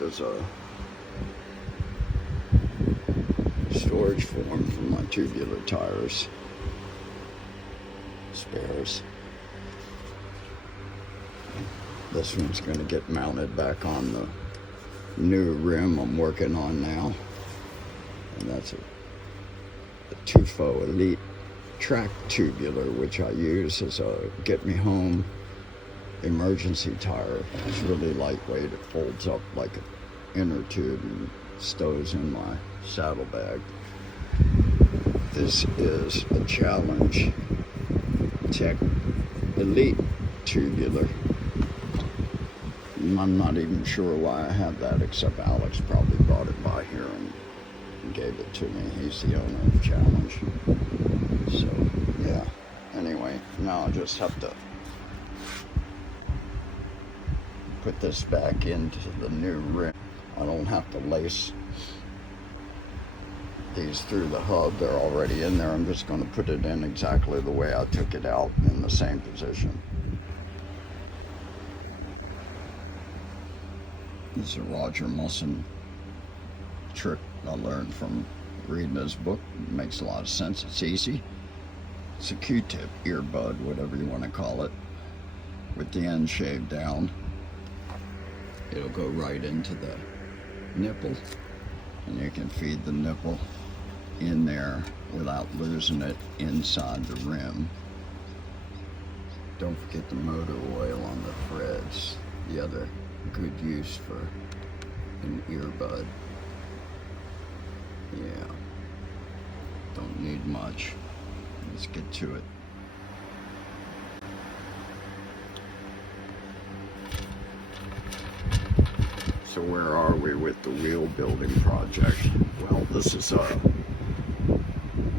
as a storage form for my tubular tires, spares. This one's going to get mounted back on the new rim I'm working on now, and that's a Tufo Elite track tubular, which I use as a get me home emergency tire. It's really lightweight. It folds up like an inner tube and stows in my saddlebag. This is a Challenge Tech Elite tubular. I'm not even sure why I have that, except Alex probably brought it by here and gave it to me. He's the owner of Challenge. So, yeah. Anyway, now I just have to put this back into the new rim. I don't have to lace these through the hub. They're already in there. I'm just going to put it in exactly the way I took it out, in the same position. It's a Roger Musson trick I learned from reading his book. It makes a lot of sense. It's easy. It's a Q-tip, earbud, whatever you want to call it, with the end shaved down. It'll go right into the nipple, and you can feed the nipple in there without losing it inside the rim. Don't forget the motor oil on the threads. The other good use for an earbud. Yeah, don't need much. Let's get to it. So where are we with the wheel building project? Well, this is a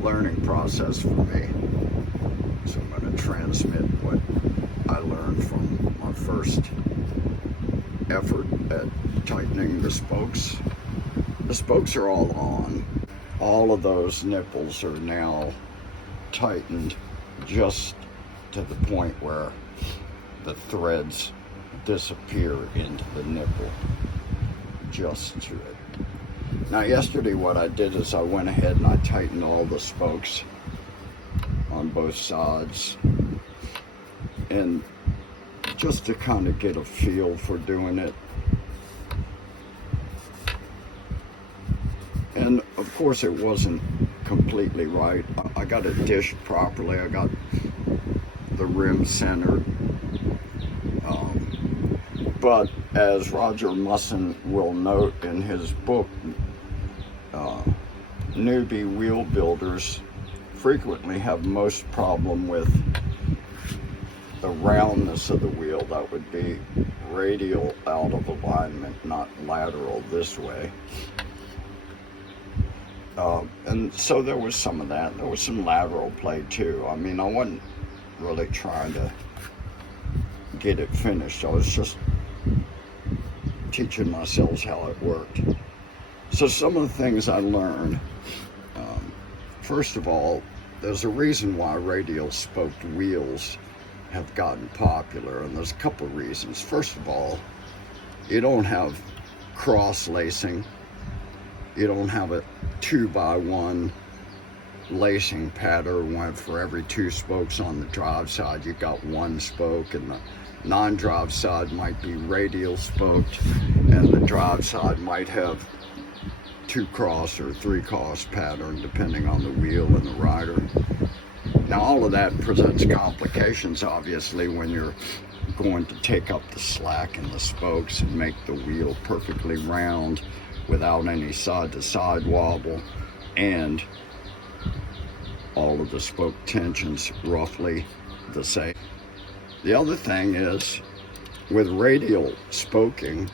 learning process for me. So I'm going to transmit what I learned from my first effort at tightening the spokes. The spokes are all on. All of those nipples are now tightened just to the point where the threads disappear into the nipple, just to it. Now yesterday what I did is I went ahead and I tightened all the spokes on both sides, and just to kind of get a feel for doing it. And of course it wasn't completely right. I got it dished properly. I got the rim centered. But as Roger Musson will note in his book, newbie wheel builders frequently have most problem with the roundness of the wheel. That would be radial out of alignment, not lateral this way. And so there was some of that. There was some lateral play too. I mean, I wasn't really trying to get it finished. I was just teaching myself how it worked. So some of the things I learned, first of all, there's a reason why radial spoked wheels have gotten popular, and there's a couple of reasons. First of all, you don't have cross lacing. You don't have a 2x1 lacing pattern where for every 2 spokes on the drive side you got 1 spoke, and the non-drive side might be radial spoked, and the drive side might have 2 cross or 3 cross pattern depending on the wheel and the rider. Now all of that presents complications obviously when you're going to take up the slack in the spokes and make the wheel perfectly round without any side-to-side wobble, and all of the spoke tensions roughly the same. The other thing is, with radial spoking,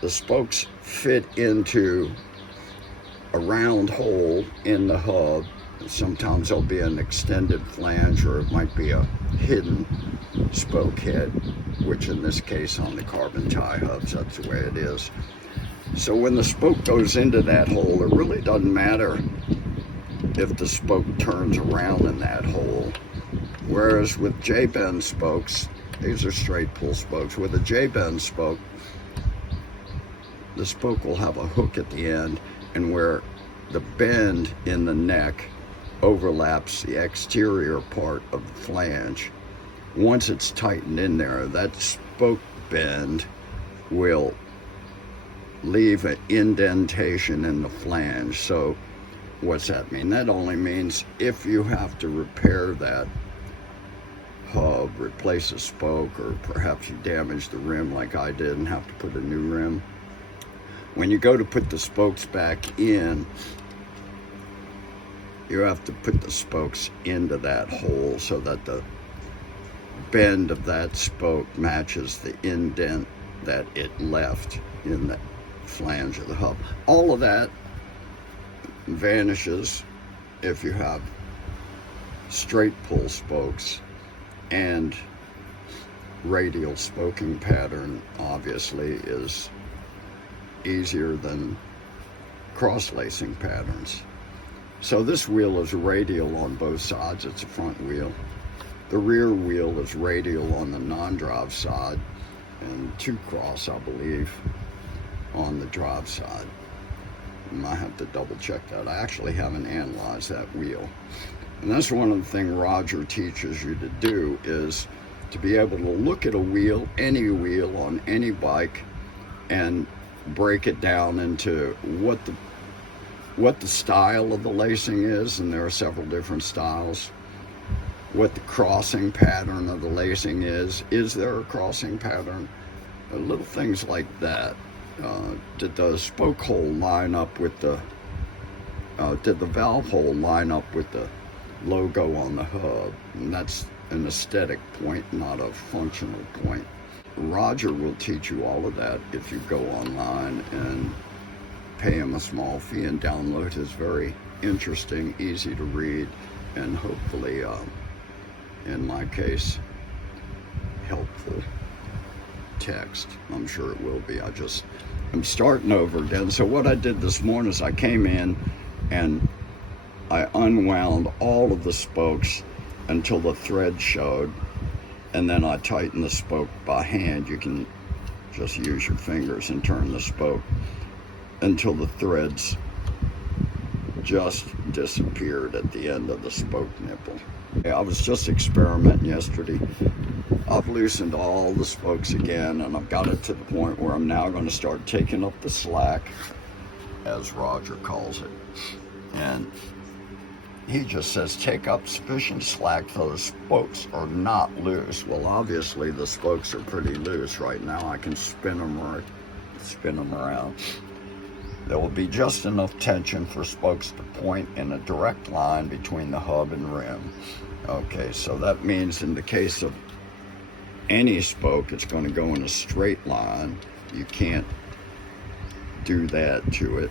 the spokes fit into a round hole in the hub. Sometimes there'll be an extended flange, or it might be a hidden spoke head, which in this case on the carbon tie hubs, that's the way it is. So when the spoke goes into that hole, it really doesn't matter if the spoke turns around in that hole. Whereas with J-bend spokes, these are straight pull spokes. With a J-bend spoke, the spoke will have a hook at the end, and where the bend in the neck overlaps the exterior part of the flange. Once it's tightened in there, that spoke bend will leave an indentation in the flange. So what's that mean? That only means if you have to repair that hub, replace a spoke, or perhaps you damage the rim like I did and have to put a new rim, when you go to put the spokes back in, you have to put the spokes into that hole so that the bend of that spoke matches the indent that it left in the flange of the hub. All of that vanishes if you have straight pull spokes, and radial spoking pattern obviously is easier than cross lacing patterns. So this wheel is radial on both sides. It's a front wheel. The rear wheel is radial on the non-drive side, and 2 cross, I believe, on the drive side. I might have to double check that. I actually haven't analyzed that wheel. And that's one of the things Roger teaches you to do, is to be able to look at a wheel, any wheel on any bike, and break it down into what the style of the lacing is, and there are several different styles. What the crossing pattern of the lacing is there a crossing pattern? Little things like that. Did the spoke hole line up with the, did the valve hole line up with the logo on the hub? And that's an aesthetic point, not a functional point. Roger will teach you all of that if you go online and pay him a small fee and download his very interesting, easy to read, and hopefully, in my case, helpful text. I'm sure it will be. I'm starting over again. So what I did this morning is I came in and I unwound all of the spokes until the thread showed, and then I tightened the spoke by hand. You can just use your fingers and turn the spoke until the threads just disappeared at the end of the spoke nipple. I was just experimenting yesterday. I've loosened all the spokes again, and I've got it to the point where I'm now going to start taking up the slack, as Roger calls it. And he just says, take up sufficient slack so the spokes are not loose. Well, obviously the spokes are pretty loose right now. I can spin them around. There will be just enough tension for spokes to point in a direct line between the hub and rim. Okay, so that means in the case of any spoke, it's going to go in a straight line. You can't do that to it.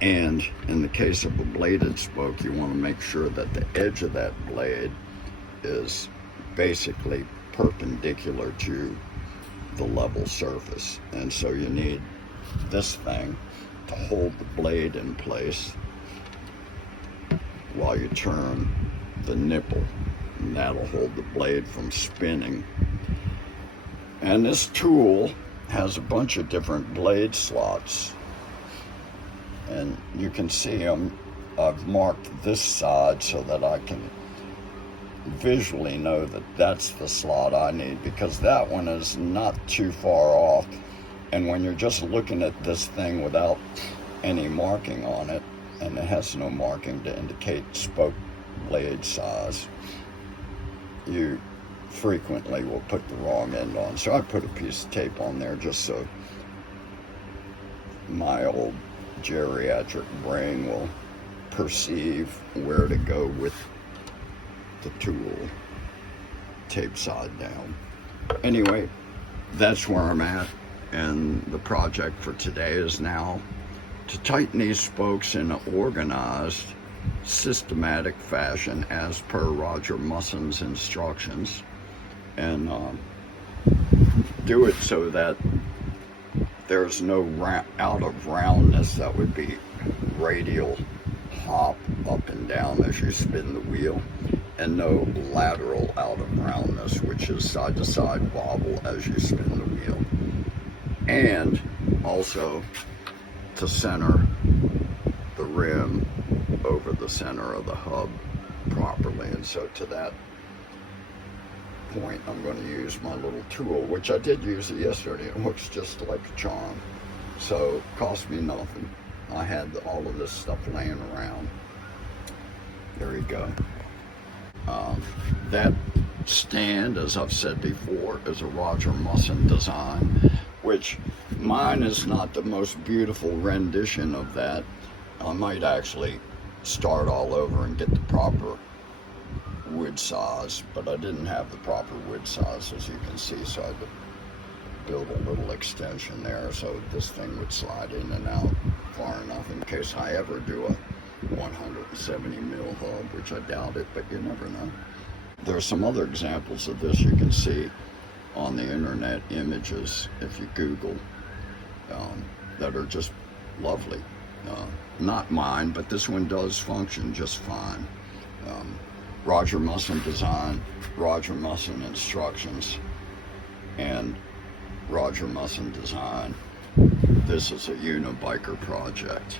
And in the case of a bladed spoke, you want to make sure that the edge of that blade is basically perpendicular to the level surface. And so you need this thing to hold the blade in place while you turn the nipple, and that'll hold the blade from spinning. And this tool has a bunch of different blade slots, and you can see them. I've marked this side so that I can visually know that that's the slot I need, because that one is not too far off. And when you're just looking at this thing without any marking on it, and it has no marking to indicate spoke blade size, you frequently will put the wrong end on. So I put a piece of tape on there just so my old geriatric brain will perceive where to go with the tool, tape side down. Anyway, that's where I'm at, and the project for today is now to tighten these spokes in an organized, systematic fashion as per Roger Musson's instructions, and do it so that there's no out of roundness. That would be radial hop up and down as you spin the wheel, and no lateral out of roundness, which is side to side wobble as you spin the wheel. And also to center the rim over the center of the hub properly. And so to that point, I'm going to use my little tool, which I did use it yesterday. It looks just like a charm. So it cost me nothing. I had all of this stuff laying around. There you go. That stand, as I've said before, is a Roger Musson design, which mine is not the most beautiful rendition of that. I might actually start all over and get the proper wood size, but I didn't have the proper wood size, as you can see, so I had to build a little extension there so this thing would slide in and out far enough in case I ever do a 170 mil hub, which I doubt it, but you never know. There are some other examples of this you can see on the internet, images, if you Google, that are just lovely. Not mine, but this one does function just fine. Roger Musson design, Roger Musson instructions, and Roger Musson design. This is a Unibiker project.